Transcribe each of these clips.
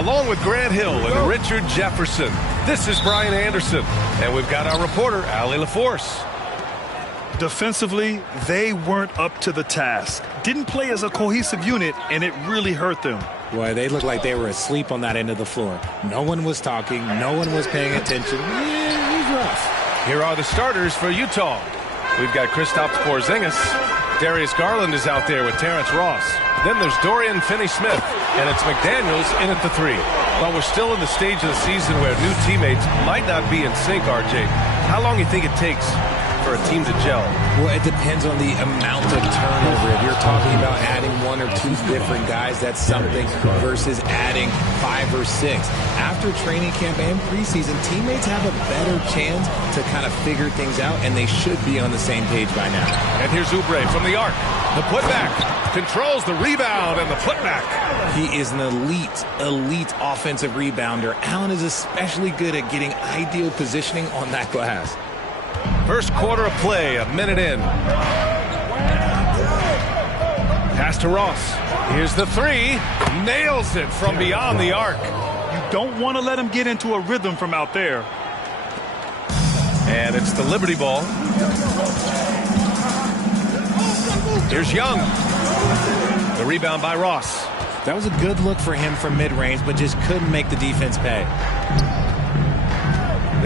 along with Grant Hill and Richard Jefferson. This is Brian Anderson, and we've got our reporter, Allie LaForce. Defensively, they weren't up to the task. Didn't play as a cohesive unit, and it really hurt them. Boy, they looked like they were asleep on that end of the floor. No one was talking. No one was paying attention. Yeah, it was rough. Here are the starters for Utah. We've got Kristaps Porzingis. Darius Garland is out there with Terrence Ross. Then there's Dorian Finney-Smith, and it's McDaniels in at the 3. While we're still in the stage of the season where new teammates might not be in sync, RJ, how long do you think it takes for a team to gel? Well, it depends on the amount of turnover. If you're talking about adding 1 or 2 different guys, that's something, versus adding 5 or 6. After training camp and preseason, teammates have a better chance to kind of figure things out, and they should be on the same page by now. And here's Oubre from the arc. The putback, controls the rebound and the putback. He is an elite offensive rebounder. Allen is especially good at getting ideal positioning on that glass. First quarter of play, a minute in. Pass to Ross. Here's the 3. Nails it from beyond the arc. You don't want to let him get into a rhythm from out there. And it's the Liberty ball. Here's Young. The rebound by Ross. That was a good look for him from mid-range, but just couldn't make the defense pay.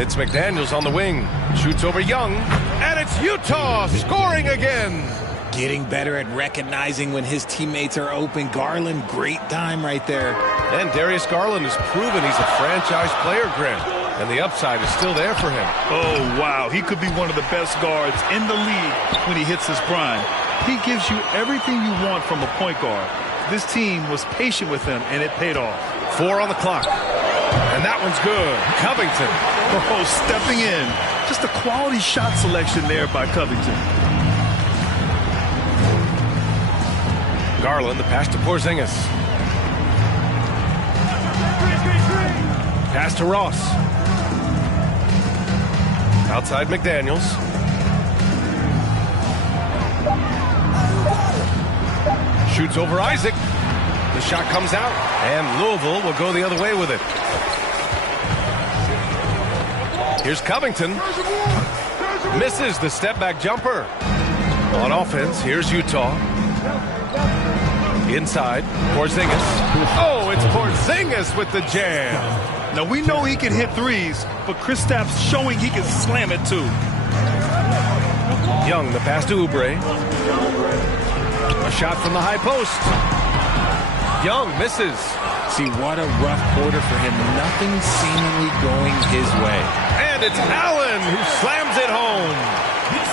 It's McDaniels on the wing. Shoots over Young. And it's Utah scoring again. Getting better at recognizing when his teammates are open. Garland, great time right there. And Darius Garland has proven he's a franchise player, Grant. And the upside is still there for him. Oh, wow. He could be one of the best guards in the league when he hits his prime. He gives you everything you want from a point guard. This team was patient with him, and it paid off. 4 on the clock. And that one's good. Covington. Oh, stepping in. Just a quality shot selection there by Covington. Garland, the pass to Porzingis. Pass to Ross. Outside McDaniels. Shoots over Isaac. The shot comes out, and Louisville will go the other way with it. Here's Covington. Misses the step-back jumper. On offense, here's Utah. Inside, Porzingis. Oh, it's Porzingis with the jam. Now, we know he can hit threes, but Kristaps showing he can slam it, too. Young, the pass to Oubre. A shot from the high post. Young misses. See, what a rough quarter for him. Nothing seemingly going his way. And it's Allen who slams it home.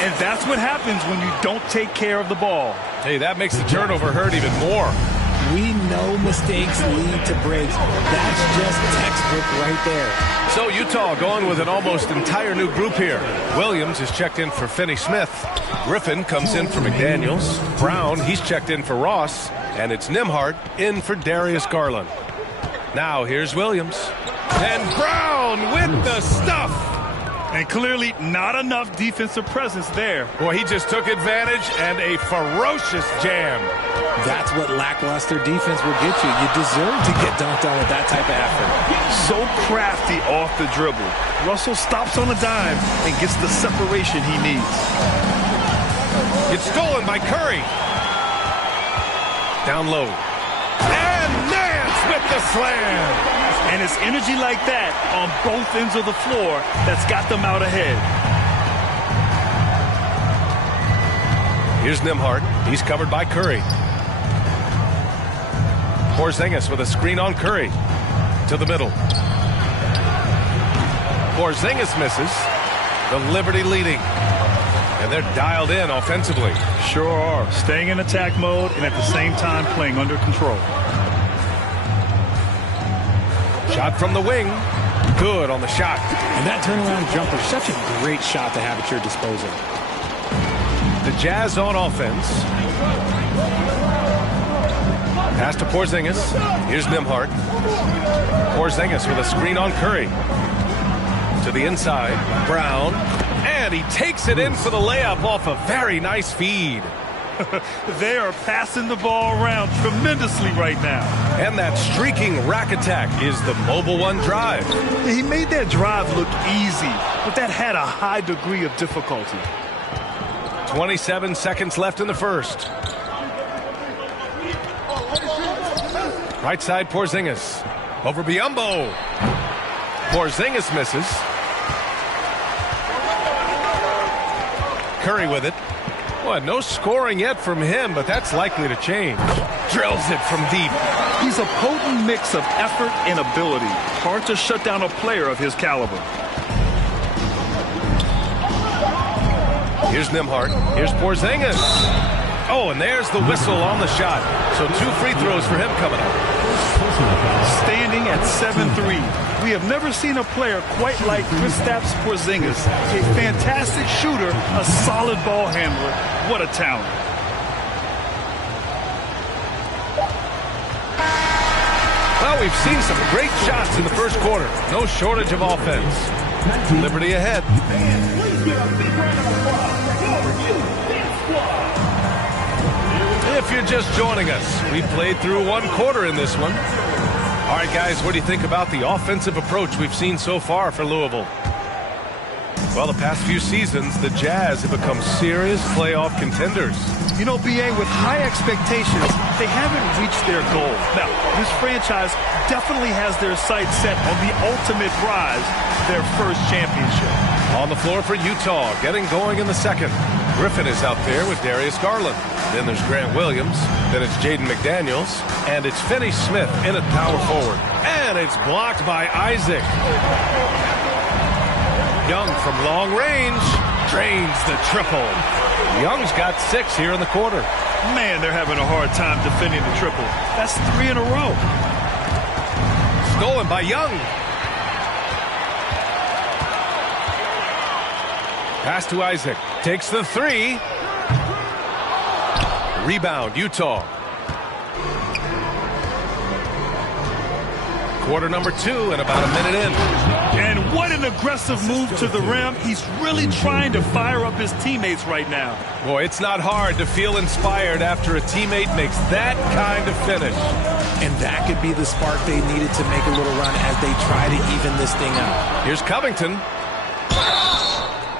And that's what happens when you don't take care of the ball. Hey, that makes the turnover hurt even more. We know mistakes lead to breaks. That's just textbook right there. So Utah going with an almost entire new group here. Williams is checked in for Finney-Smith. Griffin comes in for McDaniels. Brown, he's checked in for Ross. And it's Nembhard in for Darius Garland. Now here's Williams. And Brown with the stuff. And clearly not enough defensive presence there. Boy, he just took advantage and a ferocious jam. That's what lackluster defense will get you. You deserve to get dunked on with that type of effort. So crafty off the dribble. Russell stops on a dime and gets the separation he needs. It's stolen by Curry. Down low. And Nance with the slam. And it's energy like that on both ends of the floor that's got them out ahead. Here's Nembhard. He's covered by Curry. Porzingis with a screen on Curry. To the middle. Porzingis misses. The Liberty leading. And they're dialed in offensively. Sure are. Staying in attack mode and at the same time playing under control. Shot from the wing. Good on the shot. And that turnaround jumper, such a great shot to have at your disposal. The Jazz on offense. Pass to Porzingis. Here's Nembhard. Porzingis with a screen on Curry. To the inside. Brown. And he takes it in for the layup off a very nice feed. They are passing the ball around tremendously right now. And that streaking rack attack is the Mobile One drive. He made that drive look easy, but that had a high degree of difficulty. 27 seconds left in the first. Right side, Porzingis. Over Biyombo. Porzingis misses. Curry with it. Boy, no scoring yet from him, but that's likely to change. Drills it from deep. He's a potent mix of effort and ability. Hard to shut down a player of his caliber. Here's Nembhard. Here's Porzingis. Oh, and there's the whistle on the shot. So 2 free throws for him coming up. Standing at 7-3. We have never seen a player quite like Kristaps Porzingis. A fantastic shooter, a solid ball handler. What a talent. Well, we've seen some great shots in the first quarter. No shortage of offense. Liberty ahead. If you're just joining us, we played through 1 quarter in this one. All right, guys, what do you think about the offensive approach we've seen so far for Louisville? Well, the past few seasons, the Jazz have become serious playoff contenders. You know, B.A., with high expectations, they haven't reached their goal. Now, this franchise definitely has their sights set on the ultimate prize, their first championship. On the floor for Utah, getting going in the second. Griffin is out there with Darius Garland. Then there's Grant Williams. Then it's Jaden McDaniels. And it's Finney Smith in at power forward. And it's blocked by Isaac. Young from long range drains the triple. Young's got 6 here in the quarter. Man, they're having a hard time defending the triple. That's 3 in a row. Stolen by Young. Pass to Isaac. Takes the 3. Rebound, Utah. Quarter number 2 and about a minute in. And what an aggressive move to the rim. He's really trying to fire up his teammates right now. Boy, it's not hard to feel inspired after a teammate makes that kind of finish. And that could be the spark they needed to make a little run as they try to even this thing out. Here's Covington.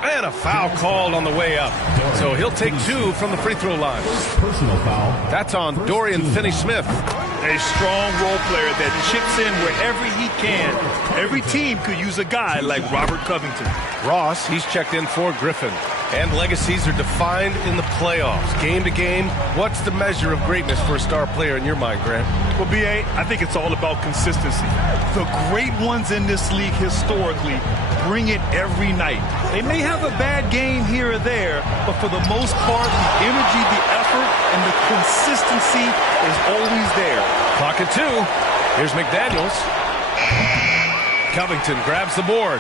And a foul called on the way up. So he'll take 2 from the free throw line. Personal foul. That's on Dorian Finney-Smith. A strong role player that chips in wherever he can. Every team could use a guy like Robert Covington. Ross, he's checked in for Griffin. And legacies are defined in the playoffs. Game to game, what's the measure of greatness for a star player in your mind, Grant? Well, B.A., I think it's all about consistency. The great ones in this league historically bring it every night. They may have a bad game here or there, but for the most part, the energy, the effort, and the consistency is always there. Clock at 2. Here's McDaniels. Covington grabs the board.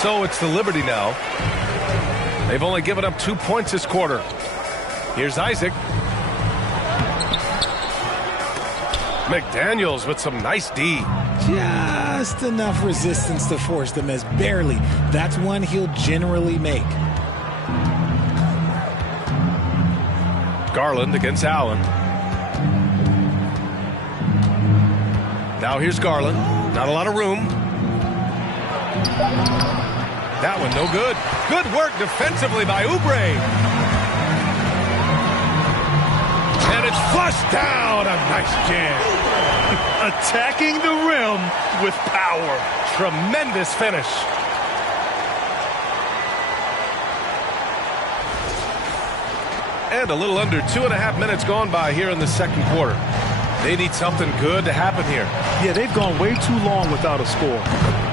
So it's the Liberty now. They've only given up 2 points this quarter. Here's Isaac. McDaniels with some nice D. Just enough resistance to force them as barely. That's one he'll generally make. Garland against Allen. Now here's Garland. Not a lot of room. That one no good. Good work defensively by Oubre. And it's flushed down. A nice jam. Attacking the rim with power. Tremendous finish. And a little under 2.5 minutes gone by here in the second quarter. They need something good to happen here. Yeah, they've gone way too long without a score.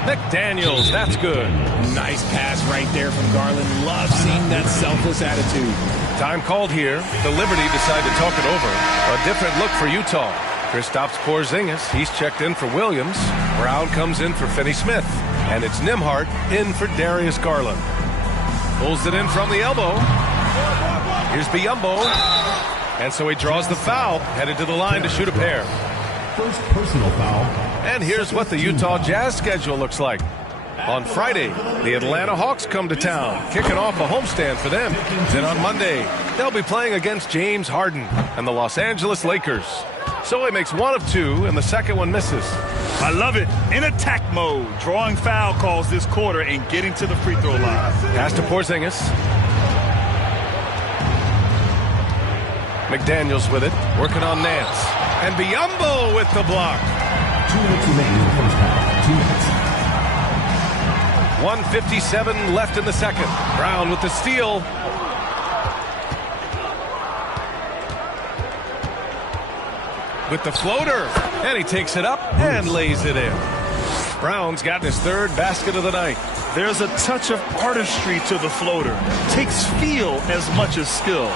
McDaniels, that's good. Nice pass right there from Garland. Love seeing that selfless attitude. Time called here. The Liberty decide to talk it over. A different look for Utah. Kristaps Porzingis, he's checked in for Williams. Brown comes in for Finney Smith. And it's Nembhard in for Darius Garland. Pulls it in from the elbow. Here's Biyombo. And so he draws the foul, headed to the line to shoot a pair. First personal foul. And here's what the Utah Jazz schedule looks like. On Friday, the Atlanta Hawks come to town, kicking off a homestand for them. Then on Monday, they'll be playing against James Harden and the Los Angeles Lakers. So he makes one of two, and the second one misses. I love it. In attack mode, drawing foul calls this quarter and getting to the free throw line. Pass to Porzingis. McDaniels with it, working on Nance. And Biyombo with the block. 2 minutes remaining in the first half. 2 minutes. 1:57 left in the second. Brown with the steal. With the floater. And he takes it up and lays it in. Brown's gotten his third basket of the night. There's a touch of artistry to the floater. Takes feel as much as skill.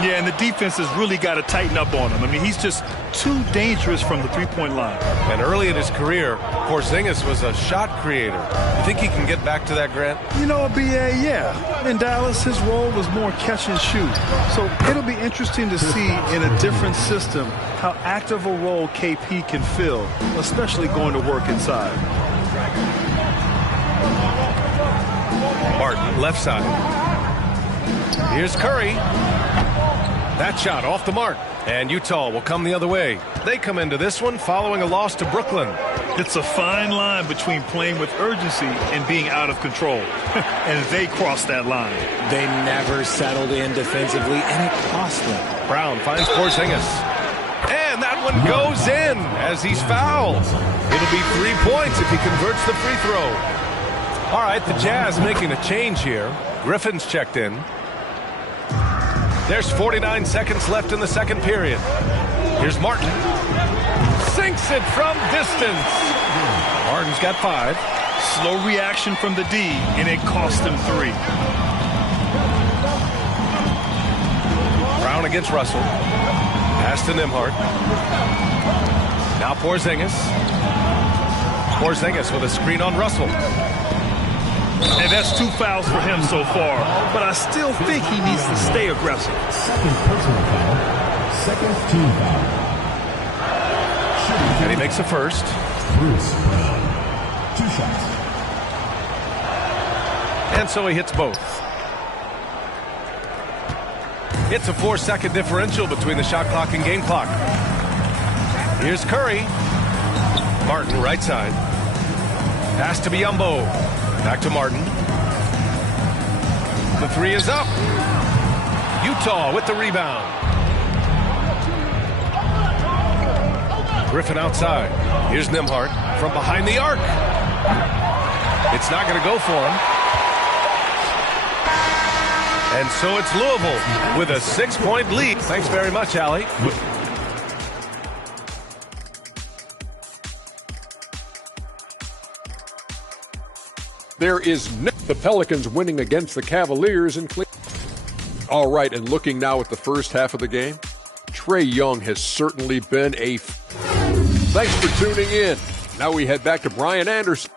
Yeah, and the defense has really got to tighten up on him. I mean, he's just too dangerous from the three-point line. And early in his career, Porzingis was a shot creator. You think he can get back to that, Grant? You know, B.A., yeah. In Dallas, his role was more catch and shoot. So it'll be interesting to see in a different system how active a role KP can fill, especially going to work inside. Martin, left side. Here's Curry. That shot off the mark. And Utah will come the other way. They come into this one following a loss to Brooklyn. It's a fine line between playing with urgency and being out of control. And they crossed that line. They never settled in defensively, and it cost them. Brown finds Porzingis. And that one goes in as he's fouled. It'll be 3 points if he converts the free throw. All right, the Jazz making a change here. Griffin's checked in. There's 49 seconds left in the second period. Here's Martin. Sinks it from distance. Martin's got 5. Slow reaction from the D, and it cost him 3. Brown against Russell. Pass to Nembhard. Now Porzingis. Porzingis with a screen on Russell. And that's 2 fouls for him so far. But I still think he needs to stay aggressive. Second personal foul. Second team foul. And he makes the first. Bruce Brown. 2 shots. And so he hits both. It's a 4-second differential between the shot clock and game clock. Here's Curry. Martin, right side. Pass to Biyombo. Back to Martin. The 3 is up. Utah with the rebound. Griffin outside. Here's Nembhard from behind the arc. It's not going to go for him. And so it's Louisville with a 6-point lead. Thanks very much, Allie. There is the Pelicans winning against the Cavaliers in Cleveland. All right, and looking now at the first half of the game, Trae Young has certainly been a... Thanks for tuning in. Now we head back to Brian Anderson.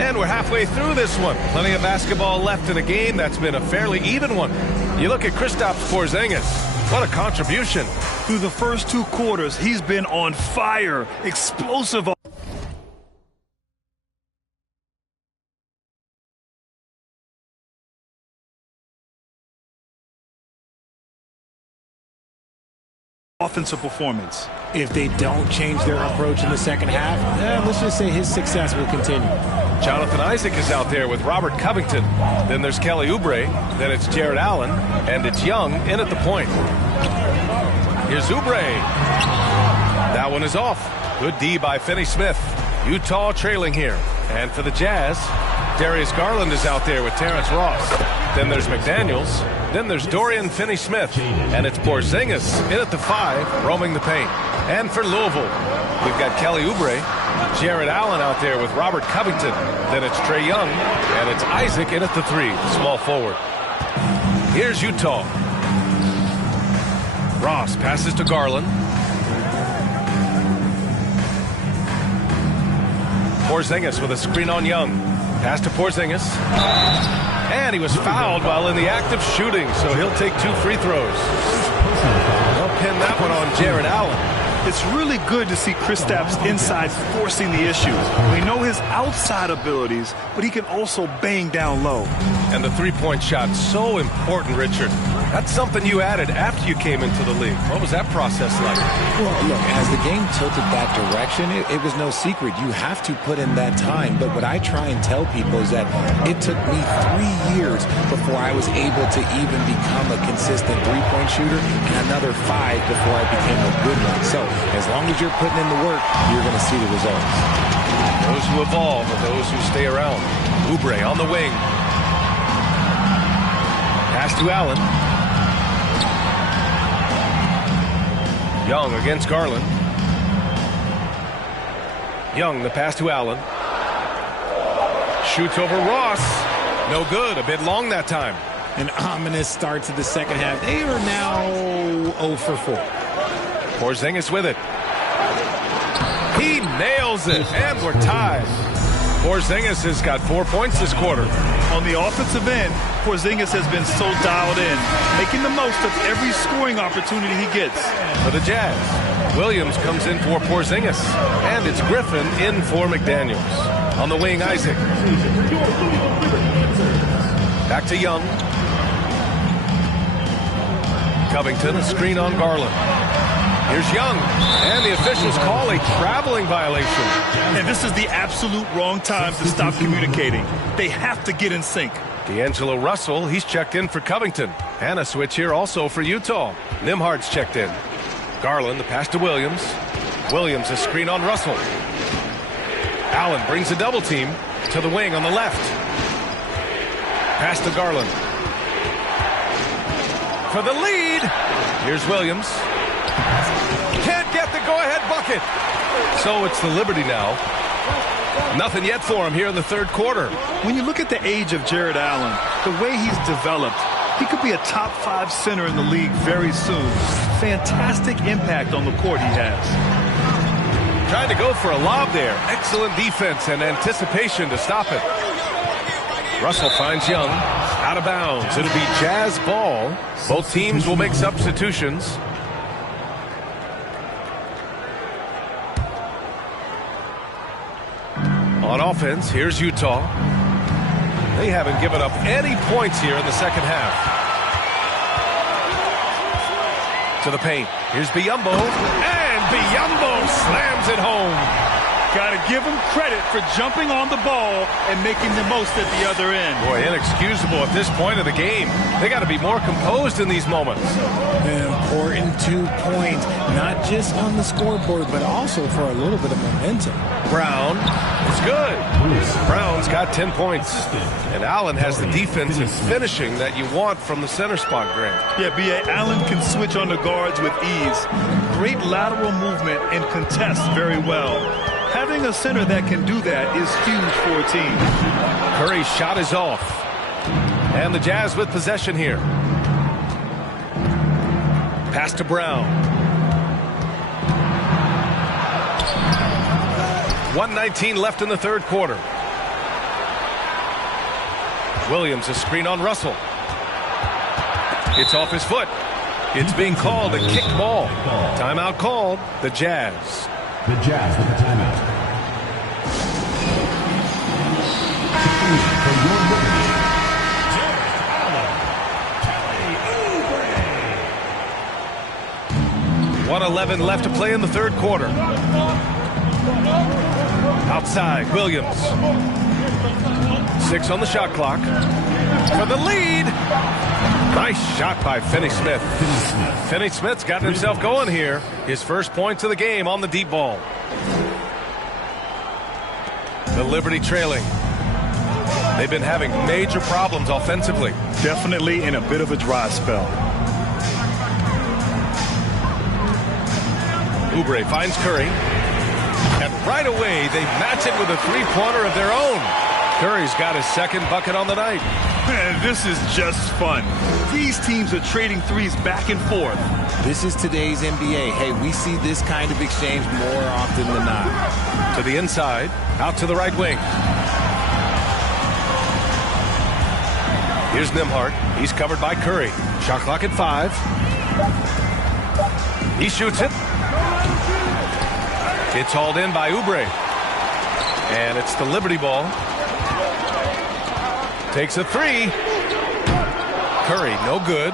And we're halfway through this one. Plenty of basketball left in a game that's been a fairly even one. You look at Kristaps Porzingis. What a contribution. Through the first 2 quarters, he's been on fire. Explosive. Offensive performance. If they don't change their approach in the second half, let's just say his success will continue. Jonathan Isaac is out there with Robert Covington. Then there's Kelly Oubre. Then it's Jared Allen. And it's Young in at the point. Here's Oubre. That one is off. Good D by Finney Smith. Utah trailing here. And for the Jazz, Darius Garland is out there with Terrence Ross. Then there's McDaniels. Then there's Dorian Finney-Smith. And it's Porzingis in at the 5, roaming the paint. And for Louisville, we've got Kelly Oubre, Jared Allen out there with Robert Covington. Then it's Trae Young, and it's Isaac in at the 3, small forward. Here's Utah. Ross passes to Garland. Porzingis with a screen on Young. Pass to Porzingis. And he was fouled while in the act of shooting, so he'll take 2 free throws. They'll pin that one on Jared Allen. It's really good to see Kristaps inside forcing the issue. We know his outside abilities, but he can also bang down low. And the three-point shot, so important, Richard. That's something you added after you came into the league. What was that process like? Well, look, as the game tilted that direction, it was no secret. You have to put in that time. But what I try and tell people is that it took me 3 years before I was able to even become a consistent three-point shooter, and another 5 before I became a good one. So as long as you're putting in the work, you're going to see the results. Those who evolve are those who stay around. Oubre on the wing. Pass to Allen. Young against Garland. Young, the pass to Allen. Shoots over Ross. No good. A bit long that time. An ominous start to the second half. They are now 0 for 4. Porzingis with it. He nails it, and we're tied. Porzingis has got 4 points this quarter. On the offensive end, Porzingis has been so dialed in, making the most of every scoring opportunity he gets. For the Jazz, Williams comes in for Porzingis, and it's Griffin in for McDaniels. On the wing, Isaac. Back to Young. Covington, a screen on Garland. Here's Young, and the officials call a traveling violation. And this is the absolute wrong time to stop communicating. They have to get in sync. D'Angelo Russell, he's checked in for Covington. And a switch here also for Utah. Nimhard's checked in. Garland, the pass to Williams. Williams, a screen on Russell. Allen brings a double team to the wing on the left. Pass to Garland. For the lead, here's Williams. Can't get the go-ahead bucket. So it's the Liberty now. Nothing yet for him here in the third quarter. When you look at the age of Jared Allen, the way he's developed, he could be a top 5 center in the league very soon. Fantastic impact on the court he has. Trying to go for a lob there. Excellent defense and anticipation to stop it. Russell finds Young. Out of bounds. It'll be Jazz ball. Both teams will make substitutions. On offense, here's Utah. They haven't given up any points here in the second half. To the paint. Here's Biyombo. And Biyombo slams it home. Got to give him credit for jumping on the ball and making the most at the other end. Boy, inexcusable at this point of the game. They got to be more composed in these moments. An important 2 points, not just on the scoreboard, but also for a little bit of momentum. Brown is good. Brown's got 10 points. And Allen has the defense and finishing that you want from the center spot, Grant. Yeah, B.A. Allen can switch on the guards with ease. Great lateral movement and contests very well. Having a center that can do that is huge for a team. Curry's shot is off. And the Jazz with possession here. Pass to Brown. 1:19 left in the third quarter. Williams, a screen on Russell. It's off his foot. It's being called a kick ball. Timeout called. The Jazz. The Jazz with the timeout. For your Liberty, Jared Allen, 1:11 left to play in the third quarter. Outside, Williams. 6 on the shot clock. For the lead. Nice shot by Finney-Smith. Finney-Smith's gotten himself going here. His first points of the game on the deep ball. The Liberty trailing. They've been having major problems offensively. Definitely in a bit of a dry spell. Oubre finds Curry. And right away, they match it with a three-pointer of their own. Curry's got his second bucket on the night. Man, this is just fun. These teams are trading threes back and forth. This is today's NBA. Hey, we see this kind of exchange more often than not. To the inside, out to the right wing. Here's Nembhard. He's covered by Curry. Shot clock at 5. He shoots it. It's hauled in by Oubre. And it's the Liberty ball. Takes a 3. Curry, no good.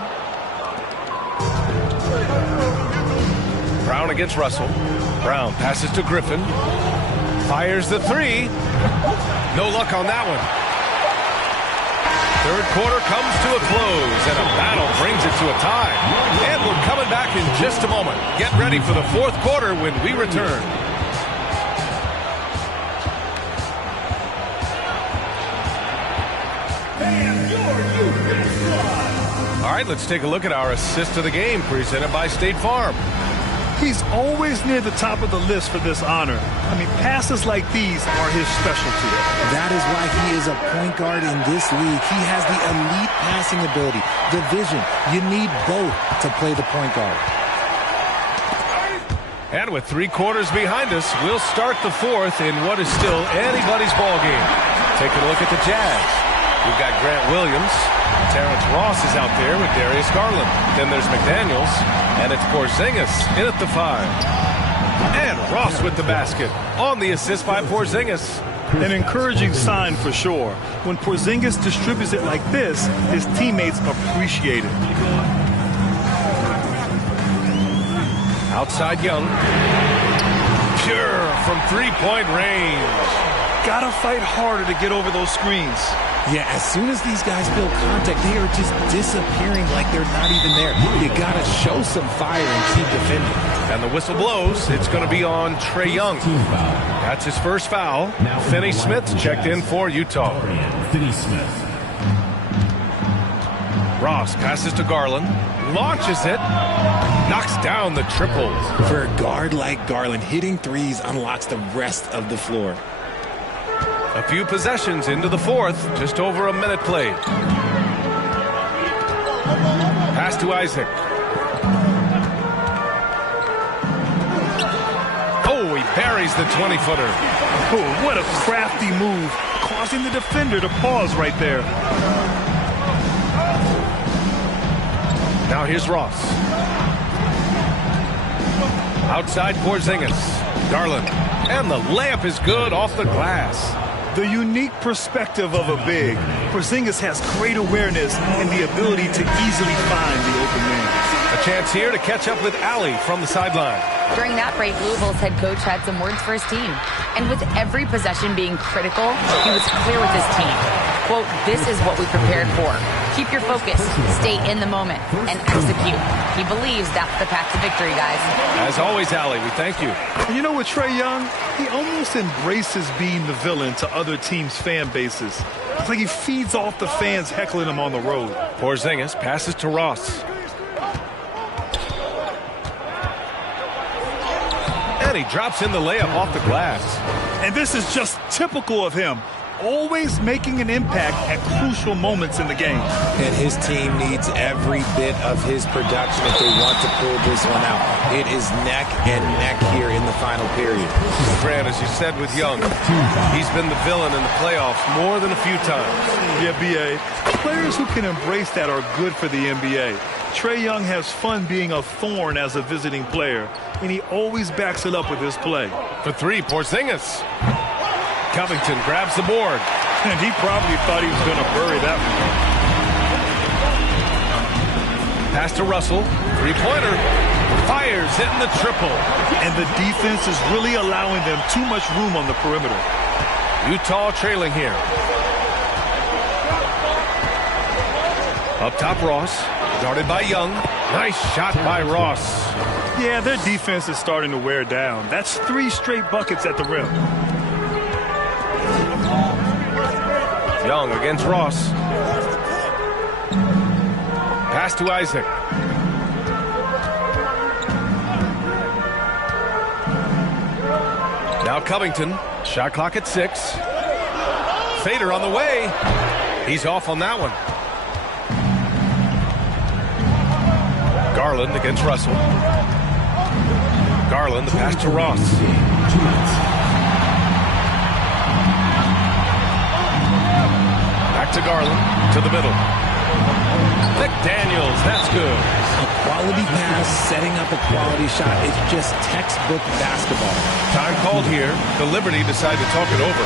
Brown against Russell. Brown passes to Griffin. Fires the 3. No luck on that one. Third quarter comes to a close, and a battle brings it to a tie. And we're coming back in just a moment. Get ready for the fourth quarter when we return. All right, let's take a look at our assist of the game presented by State Farm. He's always near the top of the list for this honor. I mean, passes like these are his specialty. That is why he is a point guard in this league. He has the elite passing ability, the vision. You need both to play the point guard. And with 3 quarters behind us, we'll start the fourth in what is still anybody's ball game. Taking a look at the Jazz. We've got Grant Williams. Terrence Ross is out there with Darius Garland. Then there's McDaniels, and it's Porzingis in at the 5. And Ross with the basket on the assist by Porzingis. An encouraging sign for sure. When Porzingis distributes it like this, his teammates appreciate it. Outside Young. Pure from three-point range. Gotta fight harder to get over those screens. Yeah, as soon as these guys feel contact, they are just disappearing like they're not even there. You got to show some fire and keep defending. And the whistle blows. It's going to be on Trae Young. That's his first foul. Finney Smith checked in for Utah. Ross passes to Garland. Launches it. Knocks down the triple. For a guard like Garland, hitting threes unlocks the rest of the floor. A few possessions into the fourth, just over a minute played. Pass to Isaac. Oh, he buries the 20-footer. Oh, what a crafty move, causing the defender to pause right there. Now here's Ross. Outside Porzingis. Garland. And the layup is good off the glass. The unique perspective of a big. Porzingis has great awareness and the ability to easily find the open man. A chance here to catch up with Allie from the sideline. During that break, Louisville's head coach had some words for his team. And with every possession being critical, he was clear with his team. Quote, "This is what we prepared for. Keep your focus, stay in the moment, and execute." He believes that's the path to victory, guys. As always, Allie, we thank you. And you know, with Trae Young, he almost embraces being the villain to other teams' fan bases. It's like he feeds off the fans heckling him on the road. Porzingis passes to Ross. And he drops in the layup off the glass. And this is just typical of him. Always making an impact at crucial moments in the game. And his team needs every bit of his production if they want to pull this one out. It is neck and neck here in the final period. Grant, as you said with Young, he's been the villain in the playoffs more than a few times. Yeah, B.A. Players who can embrace that are good for the NBA. Trae Young has fun being a thorn as a visiting player, and he always backs it up with his play. For 3, Porzingis. Covington grabs the board. And he probably thought he was going to bury that one. Pass to Russell. 3-pointer. Fires, hitting the triple. And the defense is really allowing them too much room on the perimeter. Utah trailing here. Up top, Ross. Guarded by Young. Nice shot by Ross. Yeah, their defense is starting to wear down. That's 3 straight buckets at the rim. Young against Ross. Pass to Isaac. Now Covington. Shot clock at 6. Fader on the way. He's off on that one. Garland against Russell. Garland, the pass to Ross. Back to Garland, to the middle. McDaniels, that's good. A quality pass, setting up a quality shot. It's just textbook basketball. Time called here. The Liberty decide to talk it over.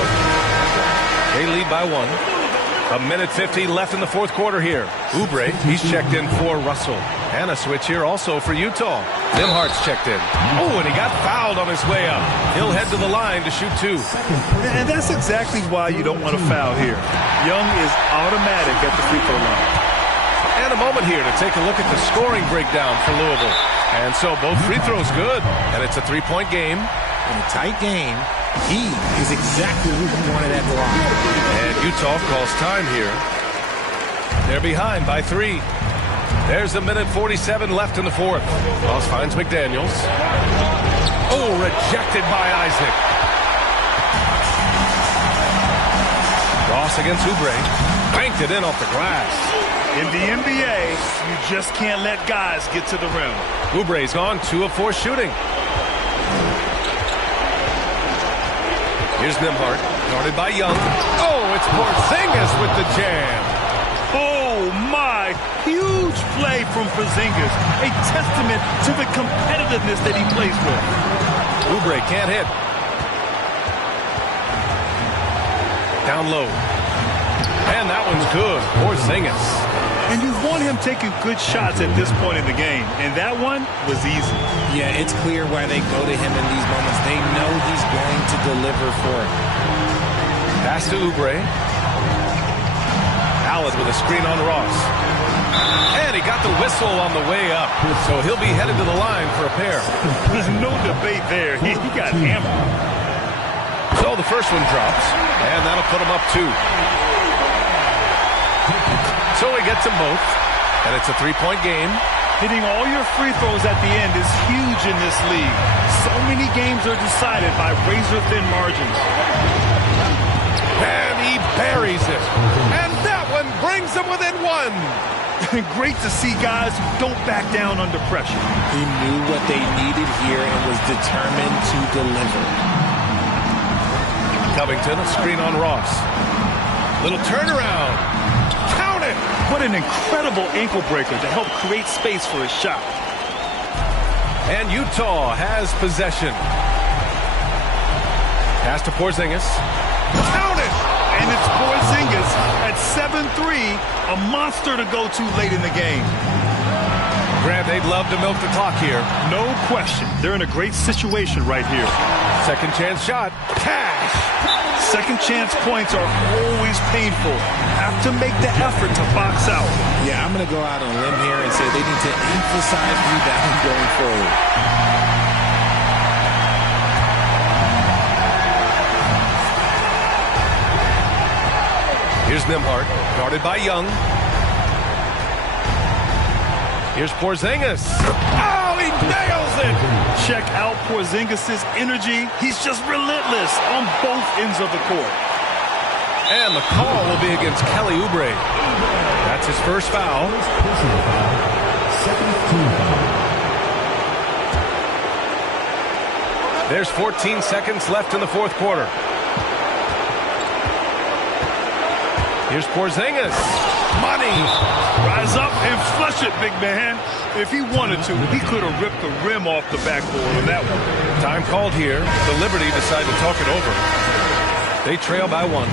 They lead by 1. 1:50 left in the fourth quarter here. Oubre, he's checked in for Russell. And a switch here also for Utah. Nembhard's checked in. Oh, and he got fouled on his way up. He'll head to the line to shoot 2. And that's exactly why you don't want to foul here. Young is automatic at the free throw line. And a moment here to take a look at the scoring breakdown for Louisville. And so both free throws good. And it's a 3-point game. In a tight game, he is exactly who he wanted at the line. And Utah calls time here. They're behind by 3. There's 1:47 left in the fourth. Ross finds McDaniels. Oh, rejected by Isaac. Ross against Oubre. Banked it in off the glass. In the NBA, you just can't let guys get to the rim. Oubre's gone 2 of 4 shooting. Here's Nembhard, guarded by Young. Oh, it's Porzingis with the jam. Oh, my. Huge play from Porzingis. A testament to the competitiveness that he plays with. Oubre can't hit. Down low. And that one's good. Porzingis. And you want him taking good shots at this point in the game. And that one was easy. Yeah, it's clear why they go to him in these moments. They know he's going to deliver for him. Pass to Oubre. Allen with a screen on Ross. And he got the whistle on the way up. So he'll be headed to the line for a pair. There's no debate there. He got hammered. So the first one drops. And that'll put him up 2. So he gets them both. And it's a 3-point game. Hitting all your free throws at the end is huge in this league. So many games are decided by razor-thin margins. And he buries it. And that one brings him within 1. Great to see guys who don't back down under pressure. He knew what they needed here and was determined to deliver. Covington, a screen on Ross. Little turnaround. Count it. What an incredible ankle breaker to help create space for a shot. And Utah has possession. Pass to Porzingis. Count it. And it's Porzingis at 7-3, a monster to go to late in the game. Grant, they'd love to milk the clock here. No question. They're in a great situation right here. Second chance shot. Cash. Second chance points are always painful. Have to make the effort to box out. Yeah, I'm going to go out on a limb here and say they need to emphasize rebounding going forward. Here's Nembhard, guarded by Young. Here's Porzingis. Oh, he nails it! Check out Porzingis' energy. He's just relentless on both ends of the court. And the call will be against Kelly Oubre. That's his first foul. Second team foul. There's 14 seconds left in the fourth quarter. Here's Porzingis. Money. Rise up and flush it, big man. If he wanted to, he could have ripped the rim off the backboard on that one. Time called here. The Liberty decide to talk it over. They trail by 1.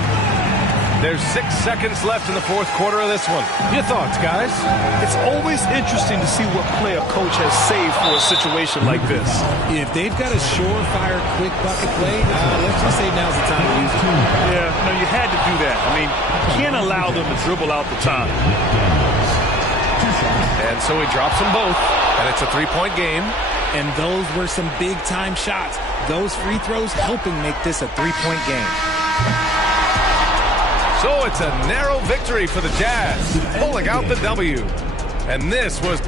There's 6 seconds left in the fourth quarter of this one. Your thoughts, guys? It's always interesting to see what play a coach has saved for a situation like this. If they've got a surefire, quick bucket play, let's just say now's the time to use it. Yeah, no, you had to do that. I mean, you can't allow them to dribble out the time. And so he drops them both, and it's a 3-point game. And those were some big-time shots. Those free throws helping make this a 3-point game. So it's a narrow victory for the Jazz, pulling out the W. And this was